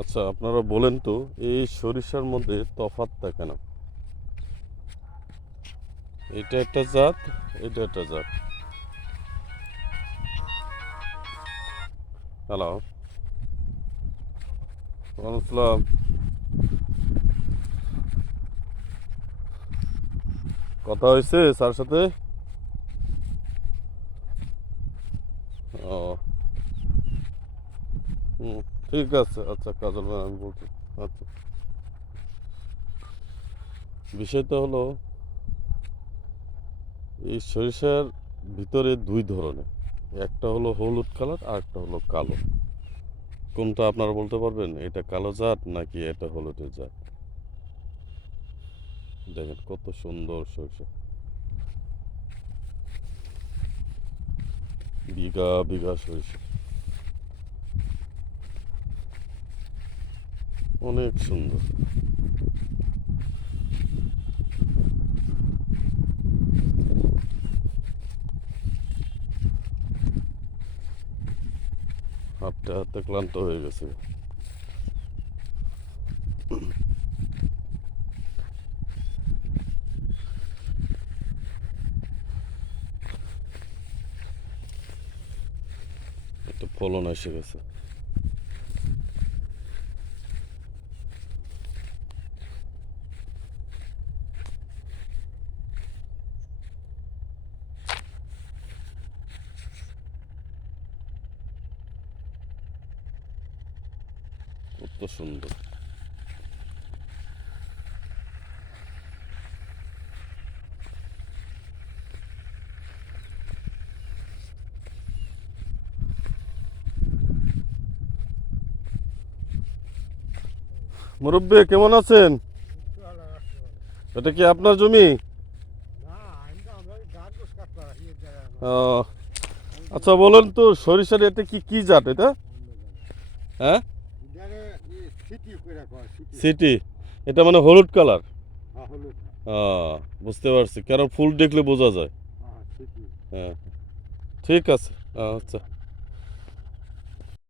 আচ্ছা, আপনারা বলেন তো এই সরিষার মধ্যে তফাৎটা কেন? এটা একটা জাত, এটা একটা জাত। হ্যালো, ওয়ালাইকুম আসসালাম। কথা হয়েছে স্যার সাথে? ও, হুম, ঠিক আছে। আচ্ছা, কাজল ভাই আমি বলছি। আচ্ছা, বিষয়টা হলো এই সরিষার ভিতরে দুই ধরনের, একটা হলো হলুদ কালার আর একটা হলো কালো। কোনটা আপনারা বলতে পারবেন? এটা কালো জাত নাকি এটা হলুদের জাত? দেখেন কত সুন্দর সরিষা, বিঘা বিঘা সরিষা, অনেক সুন্দর। হাঁটতে হাঁটতে ক্লান্ত হয়ে গেছে। একটা ফলন এসে গেছে। কত সুন্দর। মুরব্বী কেমন আছেন? এটা কি আপনার জমি? ও, আচ্ছা বলেন তো সরিষার এটা কি কি জাত এটা? হ্যাঁ, সিটি। এটা মানে হলুদ কালার। বুঝতে পারছি, কারণ ফুল দেখলে বোঝা যায়। হ্যাঁ, ঠিক আছে। আচ্ছা।